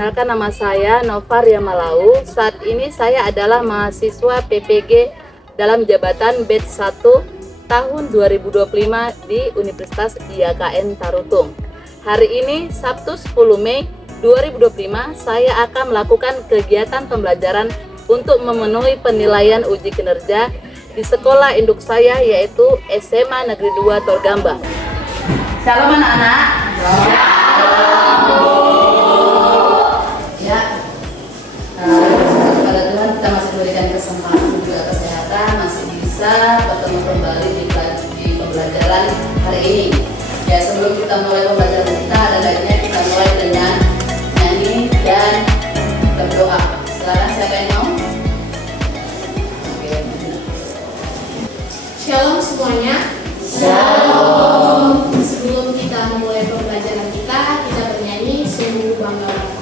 perkenalkan nama saya Novaria Malau. Saat ini saya adalah mahasiswa PPG dalam jabatan batch 1 tahun 2025 di Universitas IAKN Tarutung. Hari ini Sabtu 10 Mei 2025 saya akan melakukan kegiatan pembelajaran untuk memenuhi penilaian uji kinerja di sekolah induk saya yaitu SMA Negeri 2 Tolgamba. Shalom anak-anak. Ya, kepada Tuhan kita masih diberikan kesempatan juga kesehatan, masih bisa bertemu kembali di pembelajaran hari ini. Ya, sebelum kita mulai pembelajaran kita, ada baiknya kita mulai dengan nyanyi dan berdoa. Silakan siapa yang mau? Shalom semuanya. Shalom. Sebelum kita memulai pembelajaran kita bernyanyi Sungguh Bangga Bapa.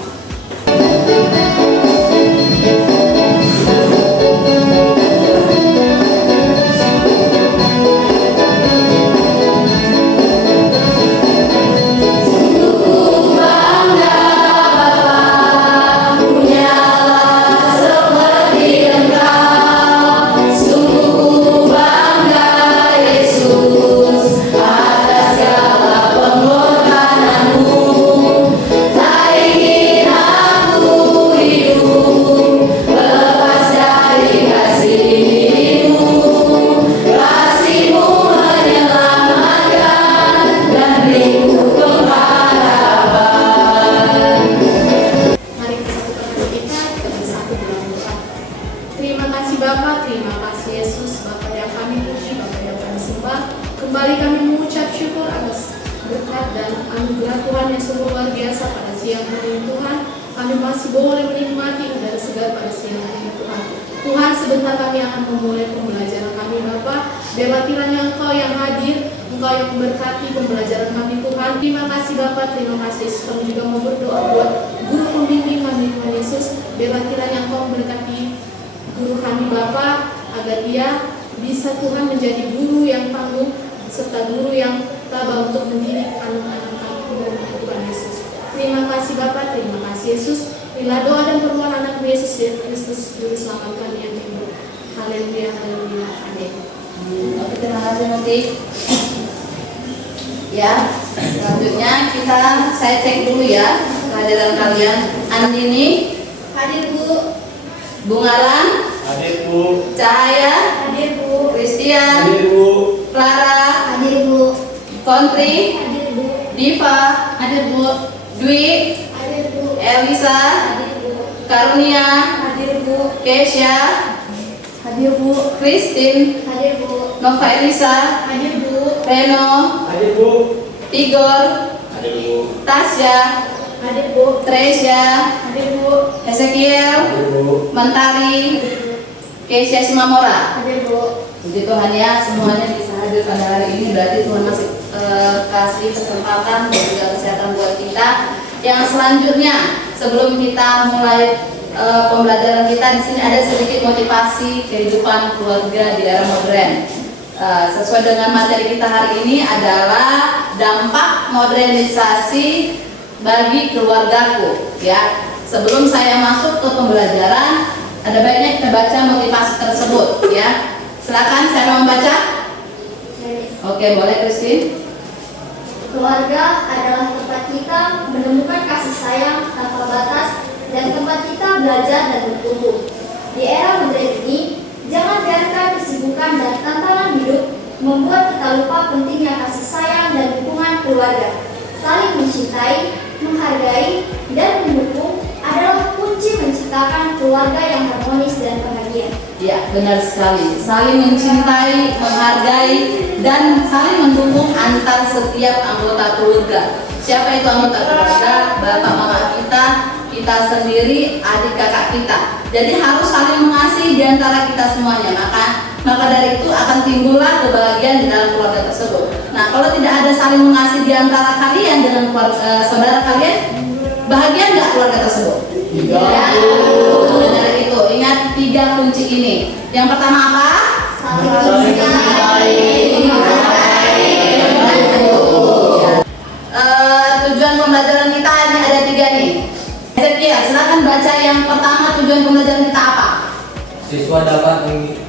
Kembali kami mengucap syukur atas berkat dan anugerah Tuhan yang sungguh luar biasa pada siang hari ini Tuhan. Kami masih boleh menikmati udara segar pada siang hari ini Tuhan. Tuhan, sebentar kami akan memulai pembelajaran kami Bapa. Biarlah kiranya Engkau yang hadir, Engkau yang memberkati pembelajaran kami Tuhan. Terima kasih Bapa, terima kasih Yesus. Kami juga mau berdoa buat guru pembimbing kami Tuhan Yesus. Biarlah kiranya Engkau memberkati guru kami Bapa, agar dia bisa Tuhan menjadi guru yang tangguh serta guru yang tabah untuk mendidik anak-anak kami Tuhan Yesus. Terima kasih Bapa, terima kasih Yesus. Bila doa dan permohonan anak Yesus Kristus Juru Selamat kami yang hidup. Haleluya, haleluya, amin. Oke, terima kasih Nanti. Ya, selanjutnya saya cek dulu ya kehadiran kalian. Andini, Hadir Bu. Bungaran, Hadir Bu. Cahaya, Hadir Bu. Christian, Hadir Bu. Clara, Hadir Bu. Kontri, Hadir Bu. Diva, hadir Bu. Dwi, Hadir Bu. Elisa, Hadir Bu. Karunia, Hadir Bu. Kesha, Hadir Bu. Christine, Hadir Bu. Nova Elisa, Hadir Bu. Reno, Hadir Bu. Tigor, Hadir Bu. Tasya, Hadir Bu. Tresya, Hadir Bu. Ezekiel, Hadir Bu. Mentari, Kesha Simamora. Hadir Bu. Puji Tuhan ya, semuanya bisa hadir pada hari ini, berarti Tuhan masih kasih kesempatan dan juga kesehatan buat kita. Yang selanjutnya, sebelum kita mulai pembelajaran kita, di sini ada sedikit motivasi kehidupan keluarga di era modern. Sesuai dengan materi kita hari ini adalah dampak modernisasi bagi keluargaku. Ya, sebelum saya masuk ke pembelajaran, ada baiknya kita baca motivasi tersebut. Ya. Silakan, saya mau membaca. Oke, boleh Christine. Keluarga adalah tempat kita menemukan kasih sayang tanpa batas dan tempat kita belajar dan bertumbuh. Di era modern ini, jangan biarkan kesibukan dan tantangan hidup membuat kita lupa pentingnya kasih sayang dan dukungan keluarga. Saling mencintai, menghargai, dan mendukung adalah kunci menciptakan keluarga yang harmonis dan bahagia. Ya, benar sekali. Saling mencintai, menghargai, dan saling mendukung antar setiap anggota keluarga. Siapa itu anggota keluarga? Bapak mama kita, kita sendiri, adik kakak kita. Jadi harus saling mengasihi di antara kita semuanya. Maka dari itu akan timbullah kebahagiaan di dalam keluarga tersebut. Nah, kalau tidak ada saling mengasihi di antara kalian dengan saudara kalian, bahagia nggak keluarga tersebut? Tidak. Benar itu. Ingat 3 kunci ini. Yang pertama apa? Saling mencintai, Tujuan pembelajaran kita ini ada 3 nih. Ezekiel Ezekiel, silakan baca yang pertama, tujuan pembelajaran kita apa? Siswa dapat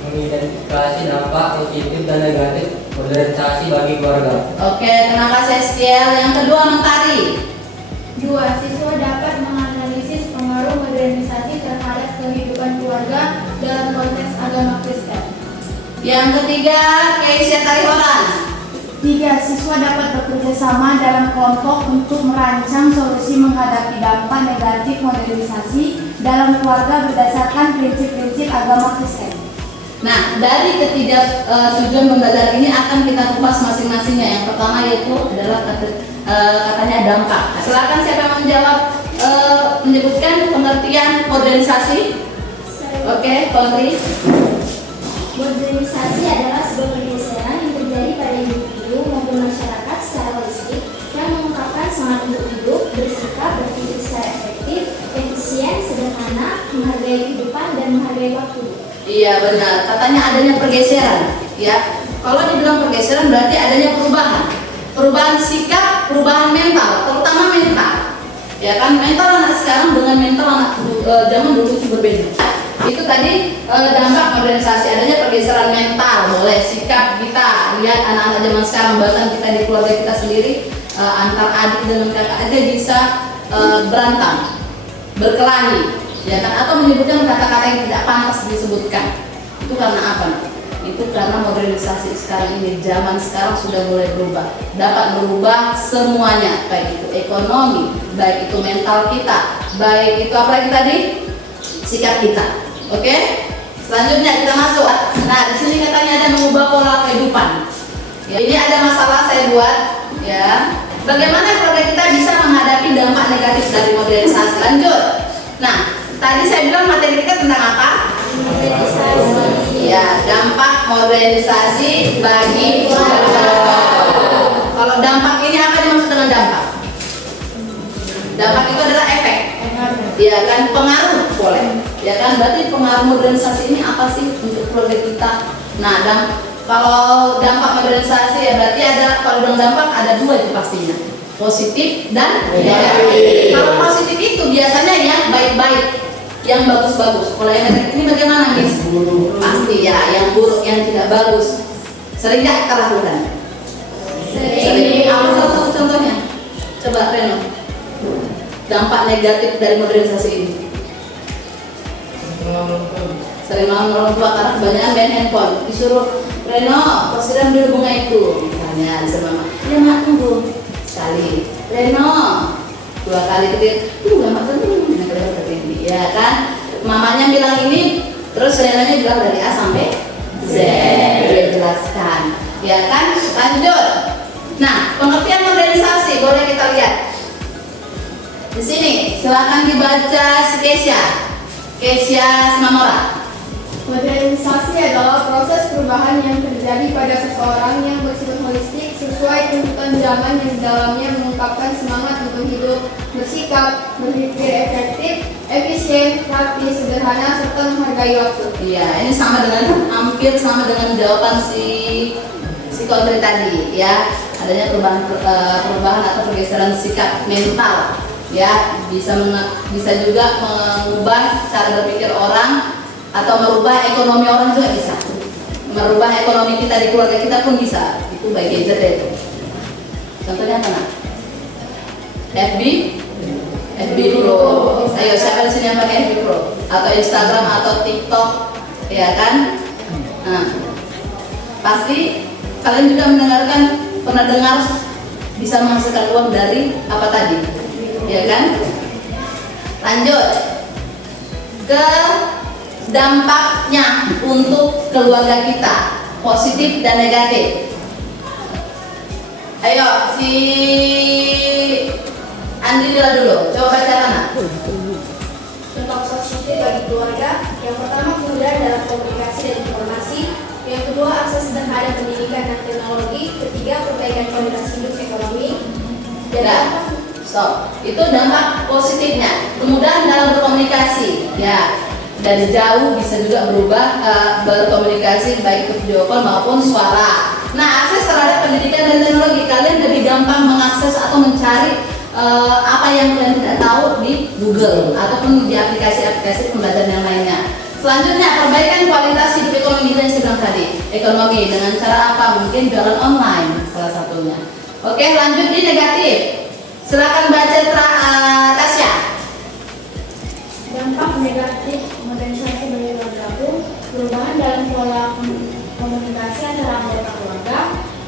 mengidentifikasi dampak positif dan negatif modernisasi bagi keluarga. Oke, terima kasih Ezekiel. Yang kedua, Mentari. 2. Siswa dapat menganalisis pengaruh modernisasi terhadap kehidupan keluarga dalam konteks agama Kristen. Yang ketiga, Keisha Tarihoran. 3. Siswa dapat bekerja sama dalam kelompok untuk merancang solusi menghadapi dampak negatif modernisasi dalam keluarga berdasarkan prinsip-prinsip agama Kristen. Nah, dari ketiga tujuan pembelajaran ini akan kita kupas masing-masingnya. Yang pertama yaitu adalah katanya dampak. Nah, silakan siapa yang menjawab, menyebutkan pengertian modernisasi. Oke, Kontri. Modernisasi adalah sebuah pergeseran yang terjadi pada individu maupun masyarakat secara holistik yang mengungkapkan semangat untuk hidup, bersikap, berpikir secara efektif, efisien, sederhana, menghargai kehidupan, dan menghargai waktu. Iya benar, katanya adanya pergeseran. Ya, kalau dibilang pergeseran berarti adanya perubahan sikap, perubahan mental, terutama mental. Ya kan, mental anak sekarang dengan mental anak zaman dulu itu berbeda. Itu tadi dampak modernisasi, adanya pergeseran mental, boleh sikap kita lihat anak-anak zaman sekarang, bahkan kita di keluarga kita sendiri antar adik dengan kakak aja bisa berantem, berkelahi, ya kan, atau menyebutkan kata-kata yang tidak pantas disebutkan. Itu karena apa? Itu karena modernisasi sekarang ini, zaman sekarang sudah mulai berubah, dapat merubah semuanya, baik itu ekonomi, baik itu mental kita, baik itu apa lagi tadi, sikap kita. Oke, selanjutnya kita masuk. Nah, di sini katanya ada mengubah pola kehidupan. Ya, ini ada masalah saya buat. Ya, bagaimana keluarga kita bisa menghadapi dampak negatif dari modernisasi? Lanjut. Nah, tadi saya bilang materi kita tentang apa? Modernisasi. Ya, dampak modernisasi bagi keluarga. Kalau dampak ini apa dimaksud dengan dampak? Dampak itu adalah efek. Ya kan, pengaruh boleh. Ya kan, berarti pengaruh modernisasi ini apa sih untuk keluarga kita? Nah, kalau dampak modernisasi ya berarti ada, kalau bilang dampak ada dua itu pastinya, positif dan negatif. Kalau positif itu biasanya yang baik-baik, yang bagus-bagus. Kalau yang negatif ini bagaimana, Miss? Pasti ya, yang buruk, yang tidak bagus. Sering nggak kita lakukan? Sering. Apa salah satu contohnya? Coba Reno. Dampak negatif dari modernisasi ini. Sering malam orang tua karena kebanyakan main handphone. Disuruh, Reno, presiden beli bunga itu, misalnya disuruh mama. Ya mak, tunggu sekali. Reno, 2 kali ketik, tunggu mak, tunggu. Ya kan, mamanya bilang ini, terus Renonya bilang dari A sampai Z. Dia jelaskan. Ya kan, lanjut. Nah, pengertian modernisasi boleh kita lihat. Di sini silakan dibaca si Kesia Simamora. Modernisasi adalah proses perubahan yang terjadi pada seseorang yang bersifat holistik sesuai tuntutan zaman yang di dalamnya mengungkapkan semangat untuk hidup, bersikap, berpikir efektif, efisien, praktis, sederhana, serta menghargai waktu. Iya, ini hampir sama dengan jawaban si Kontri tadi, ya. Adanya perubahan atau pergeseran sikap mental. Ya, bisa juga mengubah cara berpikir orang atau merubah ekonomi orang juga bisa. Merubah ekonomi kita di keluarga kita pun bisa. Itu by gadget itu. Contohnya apa, Nak? FB Pro. Ayo, siapa di sini yang pakai FB Pro? Atau Instagram atau TikTok, ya kan? Nah, pasti kalian juga pernah dengar bisa menghasilkan uang dari apa tadi? Ya kan? Lanjut ke dampaknya untuk keluarga kita, positif dan negatif. Ayo, si Andila dulu, coba baca Lana. Dampak positif bagi keluarga, yang pertama kemudahan dalam komunikasi dan informasi, yang kedua akses terhadap pendidikan dan teknologi, ketiga perbaikan kualitas hidup ekonomi, dan Ya. Stop. Itu dampak positifnya. Kemudahan dalam berkomunikasi, ya. Dari jauh bisa juga berkomunikasi baik video call maupun suara. Nah, akses terhadap pendidikan dan teknologi, kalian lebih gampang mengakses atau mencari apa yang kalian tidak tahu di Google ataupun di aplikasi-aplikasi pembelajaran yang lainnya. Selanjutnya, perbaikan kualitas hidup ekonomi yang saya bilang tadi. Ekonomi dengan cara apa? Mungkin jualan online salah satunya. Oke, lanjut di negatif. Silakan baca Tasya. Dampak negatif modernisasi bagi bergabung, perubahan dalam pola komunikasi antara anggota keluarga,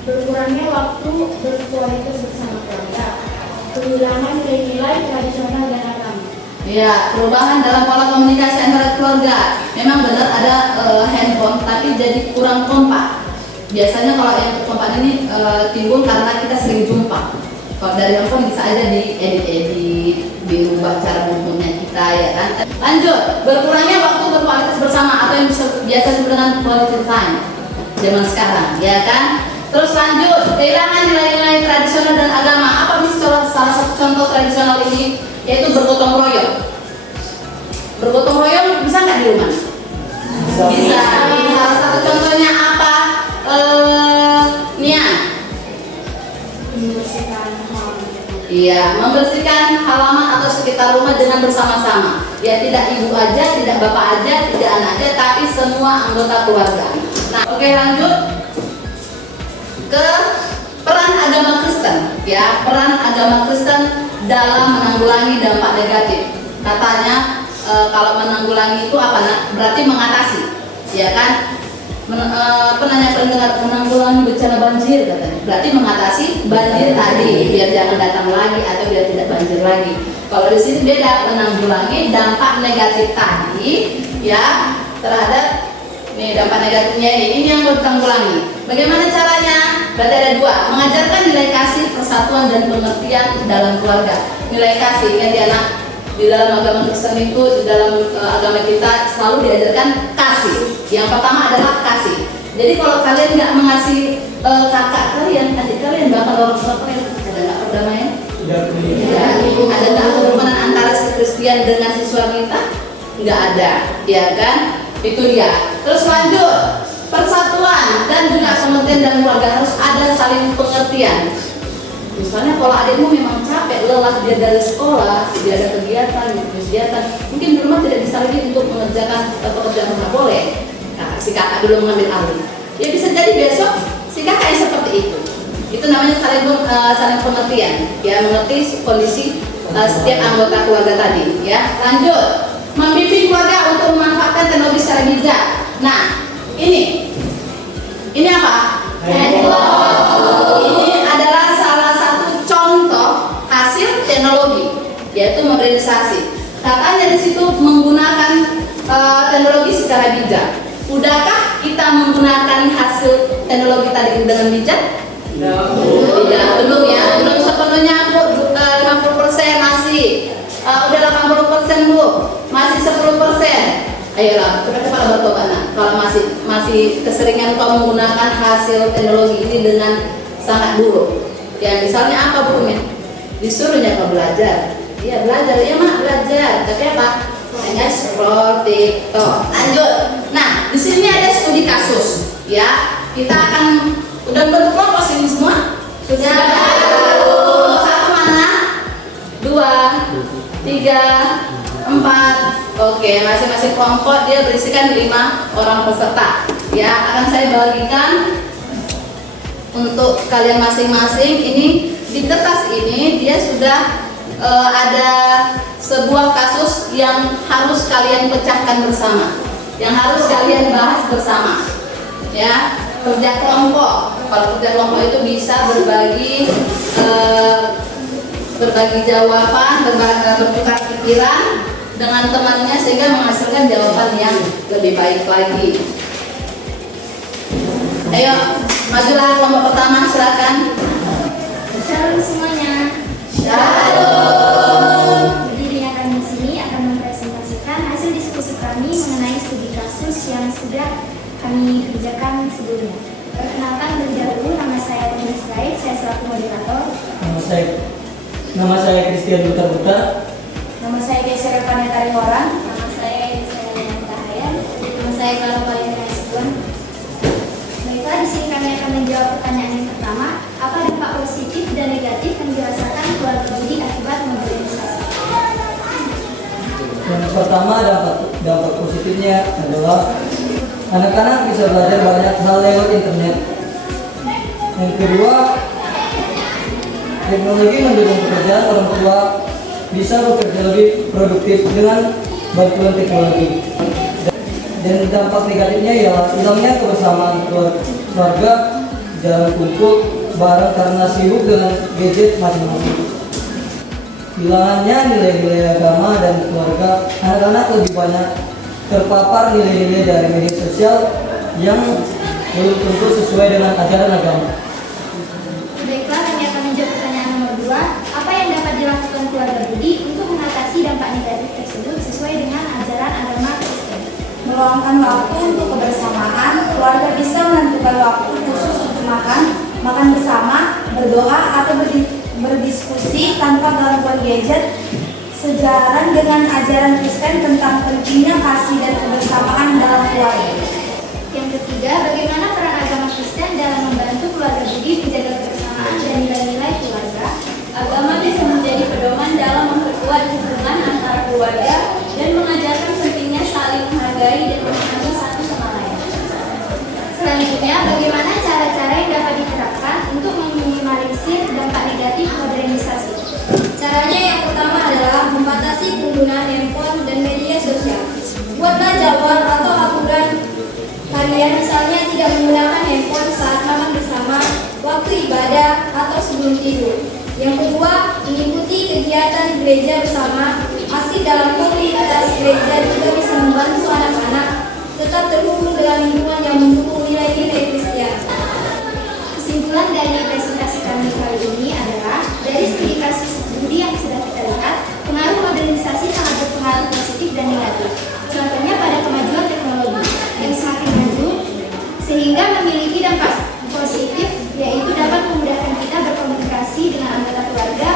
berkurangnya waktu berkualitas bersama keluarga, kehilangan nilai-nilai tradisional dan agama. Ya, perubahan dalam pola komunikasi antara keluarga. Memang benar ada handphone, tapi jadi kurang kompak. Biasanya kalau yang kompak ini timbul karena kita sering jumpa. Kalau dari handphone bisa aja diedit, diubah cara ngomongnya kita, ya kan. Lanjut, berkurangnya waktu berkualitas bersama atau yang biasa disebut dengan quality time zaman sekarang, ya kan. Terus lanjut, kehilangan nilai-nilai tradisional dan agama. Apa misalnya salah satu contoh tradisional ini? Yaitu bergotong royong. Bergotong royong bisa nggak di rumah? Bisa. Salah satu contohnya apa? Nia. Membersihkan halaman. Iya, membersihkan halaman atau sekitar rumah dengan bersama-sama. Ya, tidak ibu aja, tidak bapak aja, tidak anak aja, tapi semua anggota keluarga. Nah, oke, lanjut ke peran agama Kristen. Ya, peran agama Kristen dalam menanggulangi dampak negatif. Katanya kalau menanggulangi itu apa? Berarti mengatasi, ya kan? Penanya pendengar, menanggulangi bencana banjir katanya. Berarti mengatasi banjir tadi biar jangan datang lagi atau biar tidak banjir lagi. Kalau di sini beda, menanggulangi dampak negatif tadi, ya, terhadap nih dampak negatifnya ini yang ditanggulangi. Bagaimana caranya? Berarti ada dua, mengajarkan nilai kasih, persatuan dan pengertian dalam keluarga. Nilai kasih, ingat ya anak, di dalam agama Kristen itu, di dalam agama kita selalu diajarkan kasih. Yang pertama adalah kasih. Jadi kalau kalian nggak mengasihi kakak kalian, adik kalian, bapak orang tua kalian, ada nggak perdamaian? Ya. Ada nggak kerukunan antara si Kristen dengan si wanita? Nggak ada, ya kan? Itu dia. Terus lanjut, persatuan dan juga pengertian dalam keluarga, harus ada saling pengertian. Misalnya kalau adikmu memang capek, lelah, dia dari sekolah, dia ada kegiatan, mungkin di rumah tidak bisa lagi untuk mengerjakan pekerjaan rumah, boleh. Nah, si kakak dulu mengambil alih. Ya bisa jadi besok si kakak yang seperti itu. Itu namanya saling pengertian. Ya, mengerti kondisi setiap anggota keluarga tadi. Ya, lanjut. Membimbing keluarga untuk memanfaatkan teknologi secara bijak. Nah, ini apa? Handphone. Ini adalah salah satu contoh hasil teknologi, yaitu modernisasi. Katanya di situ menggunakan teknologi secara bijak. Udahkah kita menggunakan hasil teknologi tadi dengan bijak? Tidak, belum ya, belum sepenuhnya Bu. 50% masih. Udah 80% Bu, masih 10%. Ayolah, cepat-cepat bertobat. Kalau masih keseringan kau menggunakan hasil teknologi ini dengan sangat buruk. Ya, misalnya apa Bu? Disuruhnya kau belajar. Iya belajar, ya mak belajar. Tapi apa? Hanya scroll TikTok. Lanjut. Nah, di sini ada studi kasus. Ya, kita akan udah bentuk kelompok sini semua. Sudah. Satu mana? 2, 3, 4. Oke, masing-masing kelompok dia berisikan 5 orang peserta. Ya, akan saya bagikan untuk kalian masing-masing. Ini di kertas ini dia sudah ada sebuah kasus yang harus kalian pecahkan bersama, yang harus kalian bahas bersama. Ya, kerja kelompok. Kalau kerja kelompok itu bisa berbagi jawaban, bertukar pikiran dengan temannya sehingga menghasilkan jawaban yang lebih baik lagi. Ayo, majulah kelompok pertama, silakan. Shalom semuanya. Shalom. Berdirinya kami di sini akan mempresentasikan hasil diskusi kami mengenai studi kasus yang sudah kami kerjakan sebelumnya. Perkenalkan terlebih dahulu, nama saya Tony Sraid, saya selaku moderator. Nama saya Christian Buta. Nama saya Geser Panetari Horan. Nama saya Elisa Tahayan. Nama saya Clara Palena Isbun. Baiklah, di sini kami akan menjawab pertanyaan yang pertama. Apa dampak positif dan negatif yang dirasakan keluarga Budi akibat pertama, dampak positifnya adalah anak-anak bisa belajar banyak hal lewat internet. Yang kedua, teknologi mendukung pekerjaan orang tua bisa bekerja lebih produktif dengan bantuan teknologi. Dan dampak negatifnya ialah hilangnya kebersamaan keluarga, jarang kumpul bareng karena sibuk dengan gadget masing-masing. Hilangnya nilai-nilai agama dan keluarga, anak-anak lebih banyak terpapar nilai-nilai dari media sosial yang belum tentu sesuai dengan ajaran agama. Baiklah, kami akan menjawab pertanyaan nomor 2. Apa yang dapat dilakukan keluarga Budi untuk mengatasi dampak negatif tersebut sesuai dengan ajaran agama Kristen? Meluangkan waktu untuk kebersamaan, keluarga bisa menentukan waktu khusus untuk makan bersama, berdoa, atau berdiskusi tanpa gangguan gadget, sejalan dengan ajaran Kristen tentang pentingnya kasih dan kebersamaan dalam keluarga. Yang ketiga, bagaimana peran agama Kristen dalam membantu keluarga Budi menjaga kebersamaan dan nilai-nilai keluarga? Agama bisa menjadi pedoman dalam memperkuat hubungan antara keluarga dan mengajarkan pentingnya saling menghargai dan memahami satu sama lain. Selanjutnya, bagaimana cara-cara yang dapat diterapkan untuk meminimalisir dampak negatif modernisasi? Caranya yang pertama adalah membatasi penggunaan handphone dan media sosial. Buatlah jadwal atau aturan harian, misalnya tidak menggunakan handphone saat makan bersama, waktu ibadah, atau sebelum tidur. Yang kedua, mengikuti kegiatan gereja bersama. Aktif dalam komunitas gereja juga bisa membantu anak-anak tetap terhubung dengan lingkungan yang mendukung nilai-nilai Kristen. Kesimpulan dari presentasi kami kali ini adalah, dari studi kasus Budi yang sudah kita lihat, pengaruh modernisasi sangat berpengaruh positif dan negatif. Contohnya pada kemajuan teknologi yang semakin maju, sehingga memiliki dampak positif, yaitu dapat memudahkan kita berkomunikasi dengan anggota keluarga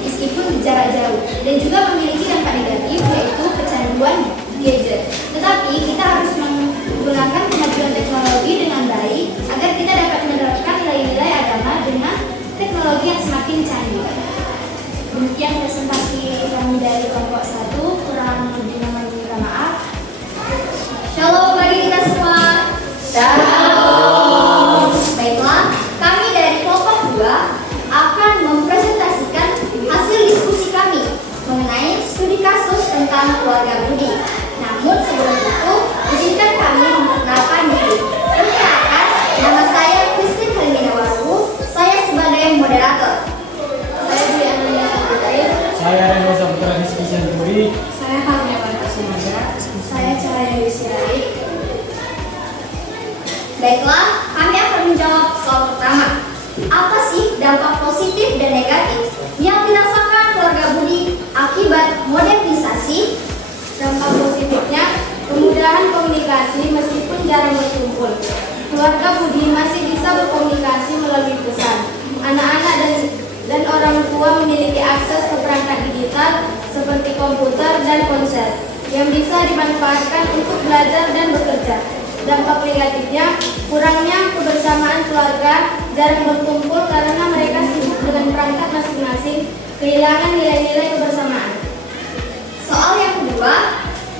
meskipun jarak jauh, dan juga memiliki dampak negatif, yaitu kecanduan gadget. Tetapi kita harus menggunakan kemajuan teknologi dengan baik agar kita dapat menerapkan nilai-nilai agama dengan teknologi yang semakin canggih. Demikian presentasi kami dari kelompok 1, kurang lebihnya kami minta maaf. Shalom bagi kita semua. Shalom. Baiklah, kami dari kelompok 2 akan mempresentasikan hasil diskusi kami mengenai studi kasus tentang keluarga Budi. Namun sebelum itu, izinkan kami memperkenalkan diri. Perkenalkan, nama saya Christine Halimina-Waru. Saya sebagai moderator. Saya Budi Ananda Putri. Saya Reno Saputra Rizky Senturi. Saya Harnia Parta Sumaga. Saya Cahaya Yusirai. Baiklah, kami akan menjawab soal pertama. Apa sih dampak positif dan negatif yang dirasakan keluarga Budi akibat modernisasi? Dampak positifnya, kemudahan komunikasi meskipun jarang berkumpul. Keluarga Budi masih bisa berkomunikasi melalui pesan. Anak-anak dan orang tua memiliki akses ke perangkat digital seperti komputer dan ponsel yang bisa dimanfaatkan untuk belajar dan bekerja. Dampak negatifnya, kurangnya kebersamaan keluarga, jarang berkumpul karena mereka sibuk dengan perangkat masing-masing, kehilangan nilai-nilai kebersamaan. Soal yang kedua,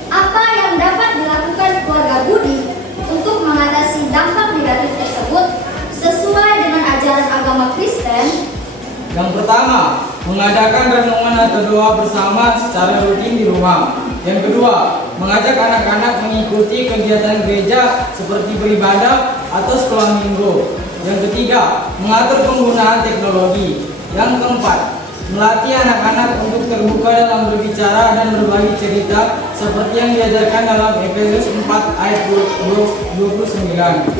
apa yang dapat dilakukan keluarga Budi untuk mengatasi dampak negatif tersebut sesuai dengan ajaran agama Kristen? Yang pertama, mengadakan renungan atau doa bersama secara rutin di rumah. Yang kedua, mengajak anak-anak mengikuti kegiatan gereja seperti beribadah atau sekolah minggu. Yang ketiga, mengatur penggunaan teknologi. Yang keempat, melatih anak-anak untuk terbuka dalam berbicara dan berbagi cerita seperti yang diajarkan dalam Efesus 4 ayat 29.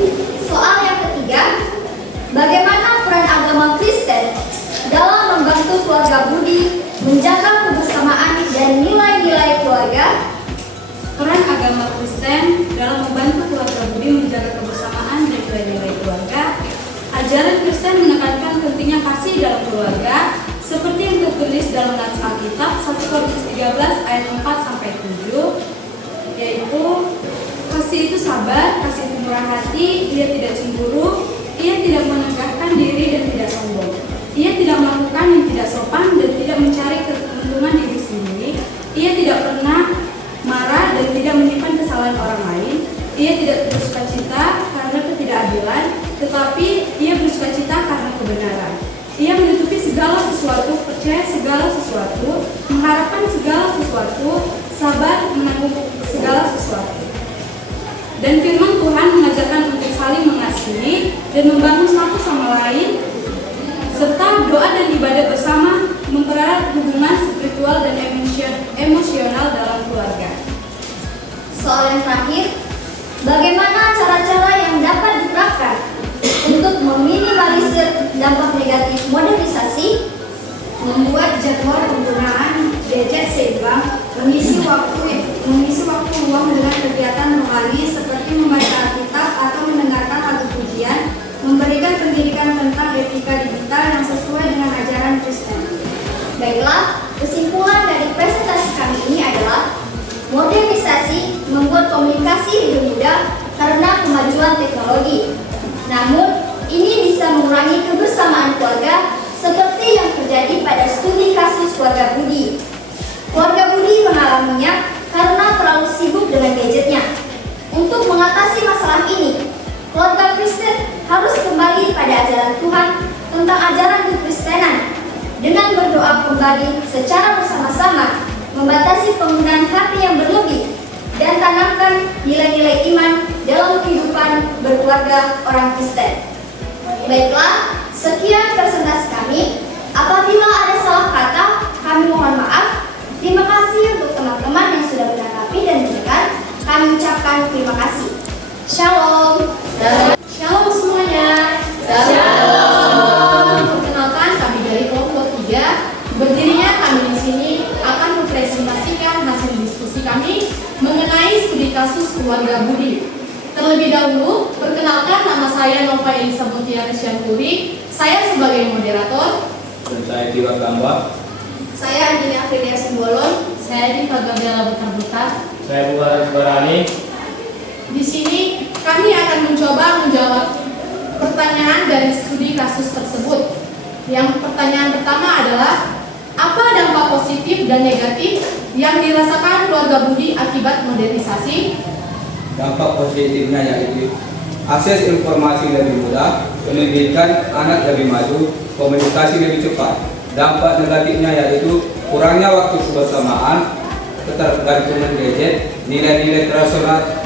Soal yang ketiga, bagaimana peran agama Kristen dalam membantu keluarga Budi menjaga kebersamaan dan nilai-nilai keluarga? Peran agama Kristen dalam membantu keluarga Budi menjaga kebersamaan dan nilai-nilai keluarga. Ajaran Kristen menekankan pentingnya kasih dalam keluarga, seperti yang tertulis dalam nats Alkitab 1 Korintus 13 ayat 4-7, yaitu kasih itu sabar, kasih itu murah hati, ia tidak cemburu, ia tidak menegahkan diri dan tidak sombong. Ia tidak melakukan yang tidak sopan dan tidak mencari keuntungan diri sendiri. Ia tidak pernah kesalahan orang lain. Ia tidak bersukacita karena ketidakadilan, tetapi ia bersukacita karena kebenaran. Ia menutupi segala sesuatu, percaya segala sesuatu, mengharapkan segala sesuatu, sabar menanggung segala sesuatu. Dan firman Tuhan mengajarkan untuk saling mengasihi dan membangun satu sama lain, serta doa dan ibadah bersama mempererat hubungan spiritual dan emosional dalam keluarga. Soal yang terakhir, bagaimana cara-cara yang dapat diterapkan untuk meminimalisir dampak negatif modernisasi? Membuat jadwal penggunaan gadget seimbang, mengisi waktu luang dengan kegiatan rohani seperti membaca Alkitab atau mendengarkan lagu pujian, memberikan pendidikan tentang etika digital yang sesuai dengan ajaran Kristen. Baiklah, kesimpulan dari presentasi kami ini adalah modernisasi membuat komunikasi lebih mudah karena kemajuan teknologi. Namun, ini bisa mengurangi kebersamaan keluarga seperti yang terjadi pada studi kasus keluarga Budi. Keluarga Budi mengalaminya karena terlalu sibuk dengan gadgetnya. Untuk mengatasi masalah ini, keluarga Kristen harus kembali pada ajaran Tuhan tentang ajaran kekristenan dengan berdoa kembali secara bersama-sama, membatasi penggunaan HP yang berlebih, dan tanamkan nilai-nilai iman dalam kehidupan berkeluarga orang Kristen. Baiklah, sekian presentasi kami. Apabila ada salah kata, kami mohon maaf. Terima kasih untuk teman-teman yang sudah menanggapi dan mendengar. Kami ucapkan terima kasih. Shalom. Shalom semuanya. Shalom. Perkenalkan, kami dari kelompok 3. Berdirinya kami di sini akan mempresentasikan hasil diskusi kami mengenai studi kasus keluarga Budi. Terlebih dahulu, perkenalkan, nama saya Nova Elisa Mutiara Syanturi. Saya sebagai moderator. Dan saya Tiwa Gamba. Saya Andina Aprilia Simbolon. Saya Diva Gabriela Butar-Butar. Saya Bukaran Barani. Di sini kami akan mencoba menjawab pertanyaan dari studi kasus tersebut. Yang pertanyaan pertama adalah, apa dampak positif dan negatif yang dirasakan keluarga Budi akibat modernisasi? Dampak positifnya yaitu akses informasi lebih mudah, pendidikan anak lebih maju, komunikasi lebih cepat. Dampak negatifnya yaitu kurangnya waktu kebersamaan, ketergantungan gadget, nilai-nilai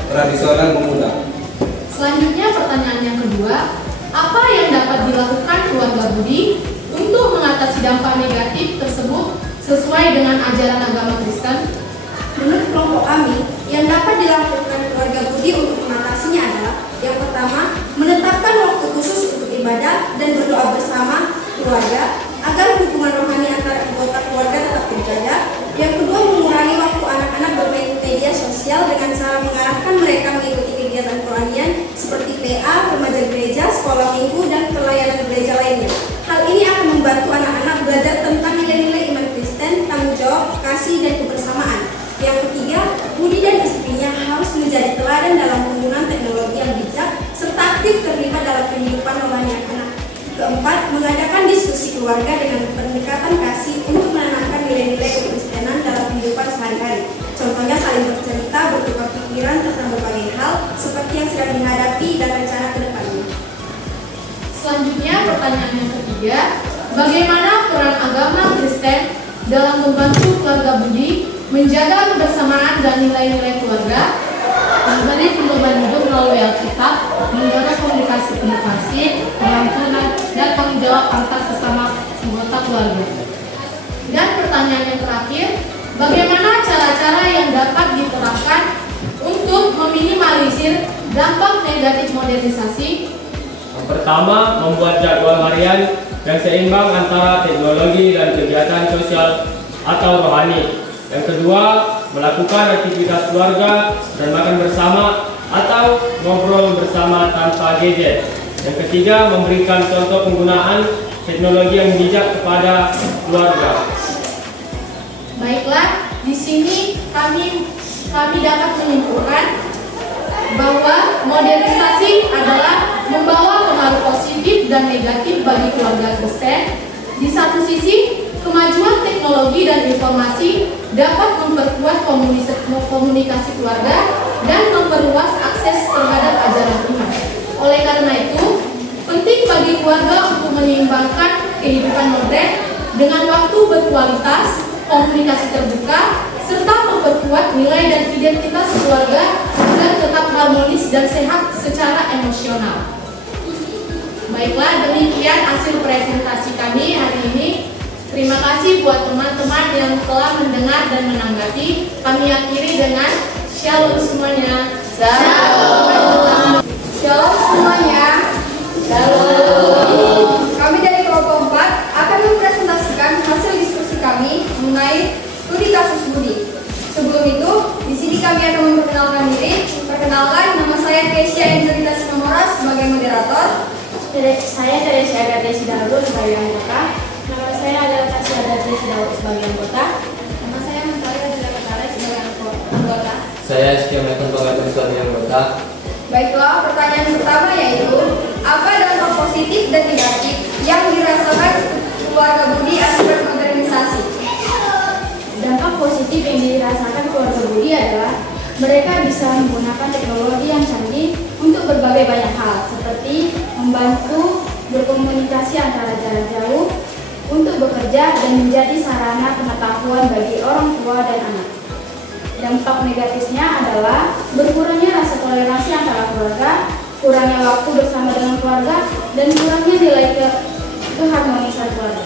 tradisional memudar. Selanjutnya pertanyaan yang kedua, apa yang dapat dilakukan keluarga Budi untuk mengatasi dampak negatif tersebut sesuai dengan ajaran agama Kristen? Menurut kelompok kami, yang dapat dilakukan keluarga Budi untuk mengatasinya adalah: yang pertama, menetapkan waktu khusus untuk ibadah dan berdoa bersama keluarga agar hubungan rohani antara anggota keluarga tetap terjaga. Yang kedua, mengurangi waktu anak-anak bermain media sosial dengan cara mengarahkan mereka mengikuti kegiatan kerohanian seperti PA, remaja gereja, sekolah minggu, dan pelayanan gereja lainnya. Hal ini akan membantu anak-anak belajar tentang nilai-nilai iman Kristen, tanggung jawab, kasih, dan kebersamaan. Yang ketiga, Budi dan istrinya harus menjadi teladan dalam penggunaan teknologi yang bijak serta aktif terlibat dalam kehidupan rohani anak-anak. Keempat, mengadakan diskusi keluarga dengan pendekatan kasih untuk menanamkan nilai-nilai kekristenan dalam kehidupan sehari-hari. Contohnya saling bercerita, bertukar pikiran tentang berbagai hal seperti yang sedang dihadapi dan rencana ke depannya. Selanjutnya pertanyaan yang ketiga, bagaimana peran agama Kristen dalam membantu keluarga Budi menjaga kebersamaan dan nilai-nilai keluarga, Memberi perubahan hidup melalui Alkitab, menjaga komunikasi, keberuntungan, dan tanggung jawab antar sesama anggota keluarga. dan pertanyaan yang terakhir, bagaimana cara-cara yang dapat diterapkan untuk meminimalisir dampak negatif modernisasi? Yang pertama, membuat jadwal harian yang seimbang antara teknologi dan kegiatan sosial atau rohani. Yang kedua, melakukan aktivitas keluarga dan makan bersama atau ngobrol bersama tanpa gadget. Yang ketiga, memberikan contoh penggunaan teknologi yang bijak kepada keluarga. Baiklah, di sini kami dapat menyimpulkan bahwa modernisasi adalah membawa pengaruh positif dan negatif bagi keluarga Kristen. Di satu sisi, kemajuan teknologi dan informasi dapat memperkuat komunikasi keluarga, dan memperluas akses terhadap ajaran Tuhan. Oleh karena itu, penting bagi keluarga untuk menyeimbangkan kehidupan modern dengan waktu berkualitas, komunikasi terbuka, serta memperkuat nilai dan identitas keluarga agar tetap harmonis dan sehat secara emosional. Baiklah, demikian hasil presentasi kami hari ini. Terima kasih buat teman-teman yang telah mendengar dan menanggapi. Kami akhiri dengan shalom semuanya. Shalom. Shalom semuanya. Shalom. Kami dari kelompok 4 akan mempresentasikan hasil diskusi kami mengenai studi kasus Budi. Sebelum itu, di sini kami akan memperkenalkan diri. Perkenalkan, nama saya Kesia Angelita Sinomora sebagai moderator. Saya Teresia Agatha Sidarul sebagai anggota. Nama saya adalah Tasya Agatha Sidarul sebagai anggota. Nama saya Mentari Adila Ketara sebagai anggota. Saya Sekian Mekon Pengatur sebagai anggota. Baiklah, pertanyaan pertama yaitu, apa dampak positif dan negatif yang dirasakan keluarga Budi akibat modernisasi? Dampak positif yang dirasakan keluarga Budi adalah mereka bisa menggunakan teknologi yang canggih untuk berbagai banyak hal, seperti membantu berkomunikasi antara jarak jauh, untuk bekerja dan menjadi sarana pengetahuan bagi orang tua dan anak. Dampak negatifnya adalah berkurangnya rasa toleransi antara keluarga, kurangnya waktu bersama dengan keluarga, dan kurangnya nilai keharmonisan keluarga.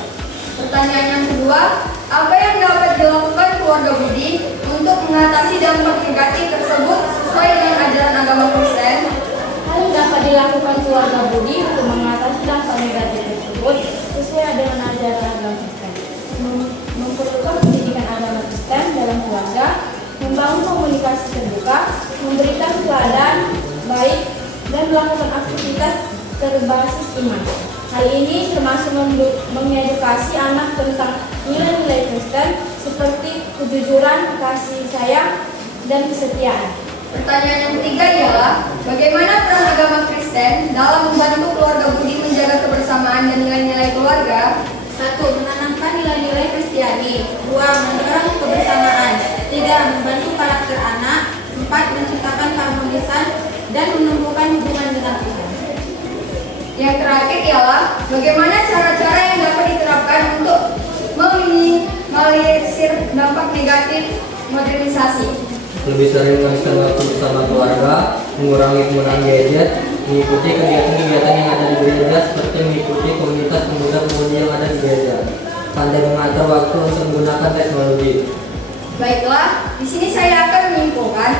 Pertanyaan yang kedua, apa yang dapat dilakukan keluarga Budi untuk mengatasi dampak negatif tersebut sesuai dengan ajaran agama Kristen? Hal yang dapat dilakukan keluarga Budi untuk mengatasi dampak negatif tersebut sesuai dengan ajaran agama Kristen. Memperluas pendidikan agama Kristen dalam keluarga, membangun komunikasi terbuka, memberikan teladan baik, dan melakukan aktivitas berbasis iman. Hal ini termasuk mengedukasi anak tentang nilai-nilai Kristen seperti kejujuran, kasih sayang, dan kesetiaan. Pertanyaan yang ketiga ialah, bagaimana peran agama Kristen dalam membantu keluarga Budi menjaga kebersamaan dan nilai-nilai keluarga? 1. Menanamkan nilai-nilai Kristiani. 2. Mendorong kebersamaan. 3. Membantu karakter anak. 4. Menciptakan keharmonisan dan menumbuhkan hubungan dengan Tuhan. Yang terakhir ialah, bagaimana cara-cara yang dapat diterapkan untuk meminimalisir dampak negatif modernisasi? Lebih sering menghabiskan waktu bersama keluarga, mengurangi penggunaan gadget, mengikuti kegiatan-kegiatan yang ada di gereja seperti mengikuti komunitas pemuda-pemudi yang ada di gereja. Pandai mengatur waktu untuk menggunakan teknologi. Baiklah, di sini saya akan menyimpulkan,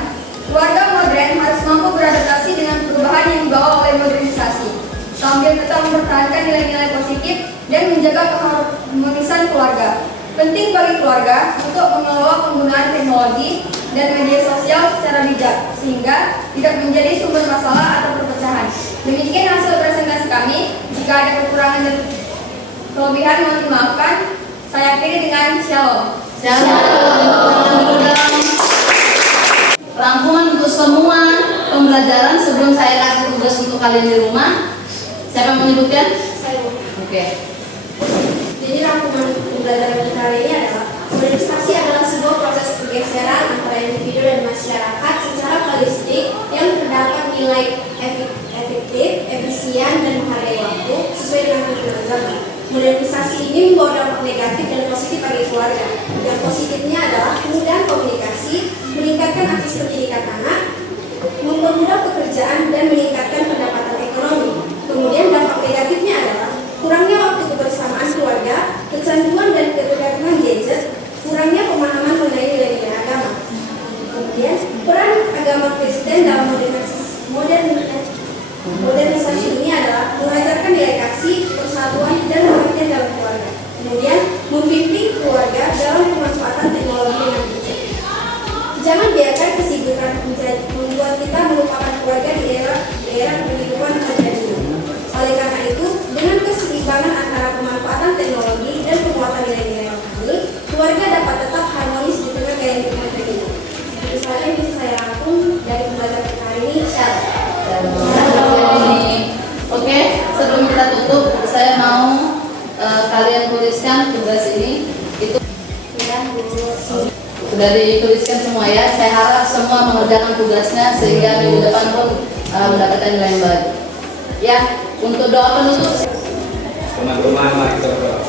keluarga modern harus mampu beradaptasi dengan perubahan yang dibawa oleh modernisasi, sambil tetap mempertahankan nilai-nilai positif dan menjaga keharmonisan keluarga. Penting bagi keluarga untuk mengelola penggunaan teknologi dan media sosial secara bijak, sehingga tidak menjadi sumber masalah atau perpecahan. Demikian hasil presentasi kami. Jika ada kekurangan dan kelebihan mohon dimaafkan. Saya akhiri dengan shalom. Shalom. Rangkuman untuk semua pembelajaran sebelum saya kasih tugas untuk kalian di rumah. Siapa yang menyebutkan? Saya. Oke. Jadi rangkuman pembelajaran kita hari ini adalah, modernisasi adalah sebuah proses pergeseran antara individu dan masyarakat secara holistik yang terdapat nilai efektif, efisien, dan menghargai waktu sesuai dengan tuntunan agama. Modernisasi ini membawa dampak negatif dan positif bagi keluarga. Yang positifnya adalah kemudahan komunikasi, meningkatkan akses pendidikan anak, mempermudah pekerjaan, dan meningkatkan pendapatan ekonomi. Kemudian dampak negatifnya adalah kurangnya waktu kebersamaan keluarga, kecanduan dan ketergantungan gadget, kurangnya pemahaman mengenai nilai-nilai agama. Kemudian peran agama Kristen dalam modernisasi ini adalah mengajarkan nilai kasih, persatuan, dan pengertian dalam keluarga. Kemudian membimbing keluarga dalam pemanfaatan teknologi dengan bijak. Jangan biarkan kesibukan membuat kita melupakan keluarga di era kehidupan modern ini. Oleh karena itu, dengan keseimbangan antara pemanfaatan teknologi dan penguatan nilai-nilai rohani, keluarga dapat tetap harmonis di tengah gaya hidup modern ini. Itu saja yang bisa saya rangkum dari pembelajaran kita hari ini. Oke, sebelum kita tutup, saya mau kalian tuliskan tugas ini. Itu Sudah, Bu. sudah dituliskan semua ya. Saya harap semua mengerjakan tugasnya sehingga minggu depan pun mendapatkan nilai yang baik. Ya, untuk doa penutup. Teman-teman, mari kita berdoa.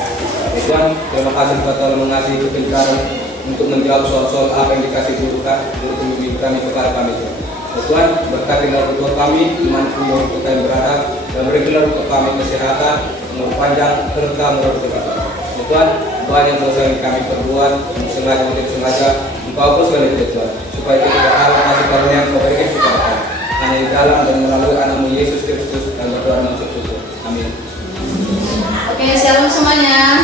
Tuhan, terima kasih Engkau telah mengasihi kebenaran untuk menjawab soal-soal apa yang dikasih guru pembimbing kami kepada kami. Tuhan, berkati orang tua kami, dimanapun orang tua kami berada, dan berikanlah untuk kami kesehatan, umur panjang, serta menurut kita. Tuhan, banyak dosa yang kami perbuat, sengaja atau tidak sengaja, Engkau hapus sekali itu Tuhan, supaya kita berharap kasih karunia yang Kau berikan kepada kami. Hanya di dalam dan melalui anakmu Yesus Kristus dan berdoa dan syukur. Amin. Oke, shalom semuanya.